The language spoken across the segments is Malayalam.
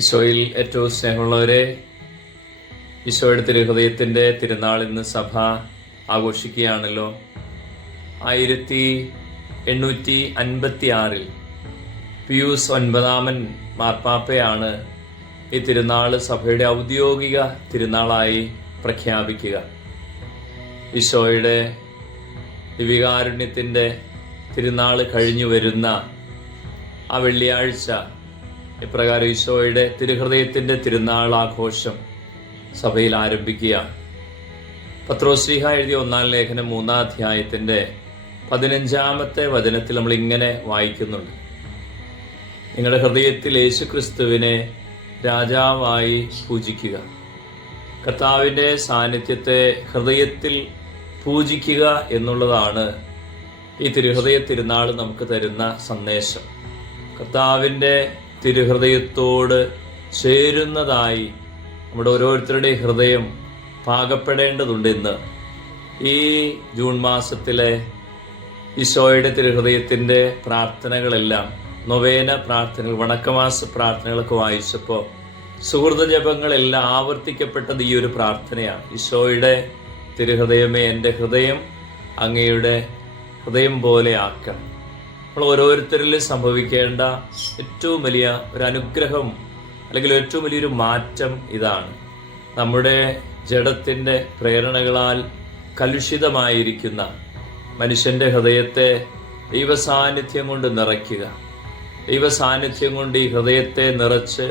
ഈശോയിൽ ഏറ്റവും സ്നേഹമുള്ളവരെ, ഈശോയുടെ തിരുഹൃദയത്തിൻ്റെ തിരുനാൾ ഇന്ന് സഭ ആഘോഷിക്കുകയാണല്ലോ. 1856 പിയൂസ് 9 മാർപ്പാപ്പയാണ് ഈ തിരുനാൾ സഭയുടെ ഔദ്യോഗിക തിരുനാളായി പ്രഖ്യാപിക്കുക. ഈശോയുടെ ദിവികാരുണ്യത്തിൻ്റെ തിരുനാൾ കഴിഞ്ഞു വരുന്ന ആ വെള്ളിയാഴ്ച ഇപ്രകാരം ഈശോയുടെ തിരുഹൃദയത്തിൻ്റെ തിരുനാൾ ആഘോഷം സഭയിൽ ആരംഭിക്കുകയാണ്. പത്രോസ്ലീഹ എഴുതിയ 1-ാം ലേഖനം 3-ാം അധ്യായത്തിൻ്റെ 15-ാമത്തെ വചനത്തിൽ നമ്മൾ ഇങ്ങനെ വായിക്കുന്നുണ്ട്: നിങ്ങളുടെ ഹൃദയത്തിൽ യേശുക്രിസ്തുവിനെ രാജാവായി പൂജിക്കുക. കർത്താവിൻ്റെ സാന്നിധ്യത്തെ ഹൃദയത്തിൽ പൂജിക്കുക എന്നുള്ളതാണ് ഈ തിരുഹൃദയ തിരുനാൾ നമുക്ക് തരുന്ന സന്ദേശം. കർത്താവിൻ്റെ തിരുഹൃദയത്തോട് ചേരുന്നതായി നമ്മുടെ ഓരോരുത്തരുടെയും ഹൃദയം പാകപ്പെടേണ്ടതുണ്ട്. ഇന്ന് ഈ ജൂൺ മാസത്തിലെ ഈശോയുടെ തിരുഹൃദയത്തിൻ്റെ പ്രാർത്ഥനകളെല്ലാം, നൊവേന പ്രാർത്ഥനകൾ, വണക്കമാസ പ്രാർത്ഥനകളൊക്കെ വായിച്ചപ്പോൾ സുഹൃത ജപങ്ങളെല്ലാം ആവർത്തിക്കപ്പെട്ടത് ഈ ഒരു പ്രാർത്ഥനയാണ്: ഈശോയുടെ തിരുഹൃദയമേ, എൻ്റെ ഹൃദയം അങ്ങയുടെ ഹൃദയം പോലെ ആക്കണം. നമ്മൾ ഓരോരുത്തരിലും സംഭവിക്കേണ്ട ഏറ്റവും വലിയ ഒരു അനുഗ്രഹം അല്ലെങ്കിൽ ഏറ്റവും വലിയൊരു മാറ്റം ഇതാണ്: നമ്മുടെ ജഡത്തിൻ്റെ പ്രേരണകളാൽ കലുഷിതമായിരിക്കുന്ന മനുഷ്യൻ്റെ ഹൃദയത്തെ ദൈവസാന്നിധ്യം കൊണ്ട് നിറയ്ക്കുക. ദൈവസാന്നിധ്യം കൊണ്ട് ഈ ഹൃദയത്തെ നിറച്ച്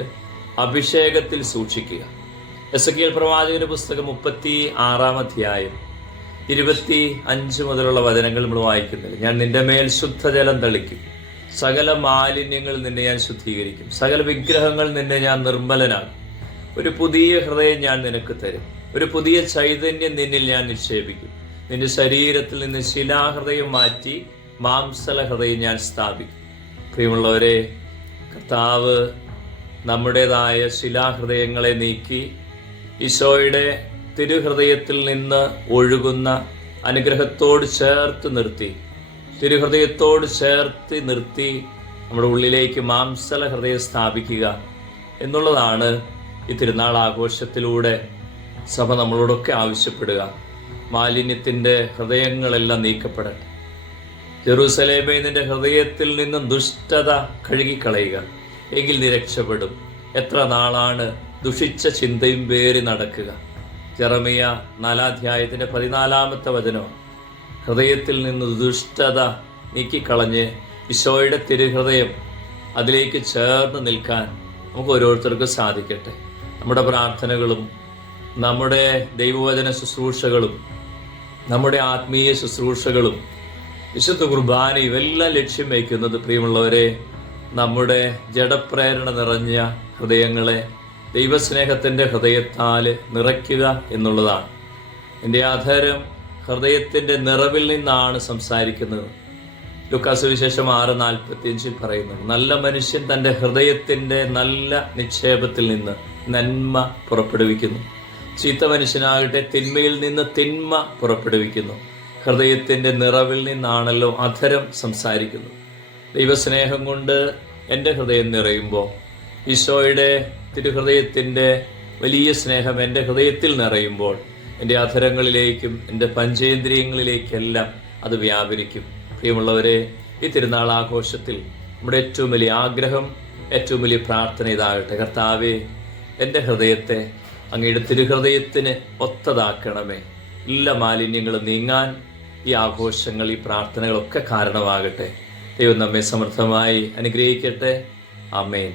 അഭിഷേകത്തിൽ സൂക്ഷിക്കുക. എസെക്കിയേൽ പ്രവാചകന്റെ പുസ്തകം 36-ാം അധ്യായം 25 മുതലുള്ള വചനങ്ങൾ നമ്മൾ വായിക്കുന്നില്ല. ഞാൻ നിന്റെ മേൽ ശുദ്ധജലം തളിക്കും, സകല മാലിന്യങ്ങൾ നിന്നെ ഞാൻ ശുദ്ധീകരിക്കും, സകല വിഗ്രഹങ്ങൾ നിന്നെ ഞാൻ നിർമ്മലനാക്കും, ഒരു പുതിയ ഹൃദയം ഞാൻ നിനക്ക് തരും, ഒരു പുതിയ ചൈതന്യം നിന്നിൽ ഞാൻ നിക്ഷേപിക്കും, നിന്റെ ശരീരത്തിൽ നിന്ന് ശിലാഹൃദയം മാറ്റി മാംസല ഹൃദയം ഞാൻ സ്ഥാപിക്കും. പ്രിയമുള്ളവരെ, കർത്താവ് നമ്മുടേതായ ശിലാഹൃദയങ്ങളെ നീക്കി ഈശോയുടെ തിരുഹൃദയത്തിൽ നിന്ന് ഒഴുകുന്ന അനുഗ്രഹത്തോട് ചേർത്ത് നിർത്തി, തിരുഹൃദയത്തോട് ചേർത്ത് നിർത്തി നമ്മുടെ ഉള്ളിലേക്ക് മാംസല ഹൃദയം സ്ഥാപിക്കുക എന്നുള്ളതാണ് ഈ തിരുനാൾ ആഘോഷത്തിലൂടെ സഭ നമ്മളോടൊക്കെ ആവശ്യപ്പെടുക. മാലിന്യത്തിൻ്റെ ഹൃദയങ്ങളെല്ലാം നീക്കപ്പെടട്ടെ. ജെറൂസലേമേ, നിന്റെ ഹൃദയത്തിൽ നിന്നും ദുഷ്ടത കഴുകിക്കളയുക, എങ്കിൽ നീ രക്ഷപ്പെടും. എത്ര നാളാണ് ദുഷിച്ച ചിന്തയും പേറി നടക്കുക? ജെറമിയ 4-ാം അധ്യായത്തിൻ്റെ 14-ാമത്തെ വചനം: ഹൃദയത്തിൽ നിന്ന് ദുഷ്ടത നീക്കിക്കളഞ്ഞ് ഈശോയുടെ തിരുഹൃദയം അതിലേക്ക് ചേർന്ന് നിൽക്കാൻ നമുക്ക് ഓരോരുത്തർക്കും സാധിക്കട്ടെ. നമ്മുടെ പ്രാർത്ഥനകളും നമ്മുടെ ദൈവവചന ശുശ്രൂഷകളും നമ്മുടെ ആത്മീയ ശുശ്രൂഷകളും വിശുദ്ധ കുർബാന ഇവെല്ലാം ലക്ഷ്യം വയ്ക്കുന്നത്, പ്രിയമുള്ളവരെ, നമ്മുടെ ജഡപ്രേരണ നിറഞ്ഞ ഹൃദയങ്ങളെ ദൈവസ്നേഹത്തിൻ്റെ ഹൃദയത്താൽ നിറയ്ക്കുക എന്നുള്ളതാണ്. എൻ്റെ അധരം ഹൃദയത്തിൻ്റെ നിറവിൽ നിന്നാണ് സംസാരിക്കുന്നത്. ലൂക്കാ സുവിശേഷം 6:45 പറയുന്നു: നല്ല മനുഷ്യൻ തൻ്റെ ഹൃദയത്തിൻ്റെ നല്ല നിക്ഷേപത്തിൽ നിന്ന് നന്മ പുറപ്പെടുവിക്കുന്നു, ചീത്ത മനുഷ്യനാകട്ടെ തിന്മയിൽ നിന്ന് തിന്മ പുറപ്പെടുവിക്കുന്നു. ഹൃദയത്തിൻ്റെ നിറവിൽ നിന്നാണല്ലോ അധരം സംസാരിക്കുന്നത്. ദൈവസ്നേഹം കൊണ്ട് എൻ്റെ ഹൃദയം നിറയുമ്പോൾ, ഈശോയുടെ തിരുഹൃദയത്തിൻ്റെ വലിയ സ്നേഹം എൻ്റെ ഹൃദയത്തിൽ നിറയുമ്പോൾ, എൻ്റെ അധരങ്ങളിലേക്കും എൻ്റെ പഞ്ചേന്ദ്രിയങ്ങളിലേക്കെല്ലാം അത് വ്യാപരിക്കും. പ്രിയമുള്ളവരെ, ഈ തിരുനാൾ ആഘോഷത്തിൽ നമ്മുടെ ഏറ്റവും വലിയ ആഗ്രഹം, ഏറ്റവും വലിയ പ്രാർത്ഥന ഇതാകട്ടെ: കർത്താവേ, എൻ്റെ ഹൃദയത്തെ അങ്ങയുടെ തിരുഹൃദയത്തിന് ഒത്തതാക്കണമേ. എല്ലാ മാലിന്യങ്ങളും നീങ്ങാൻ ഈ ആഘോഷങ്ങൾ, ഈ പ്രാർത്ഥനകളൊക്കെ കാരണമാകട്ടെ. ദൈവം നമ്മെ സമൃദ്ധമായി അനുഗ്രഹിക്കട്ടെ. ആമേൻ.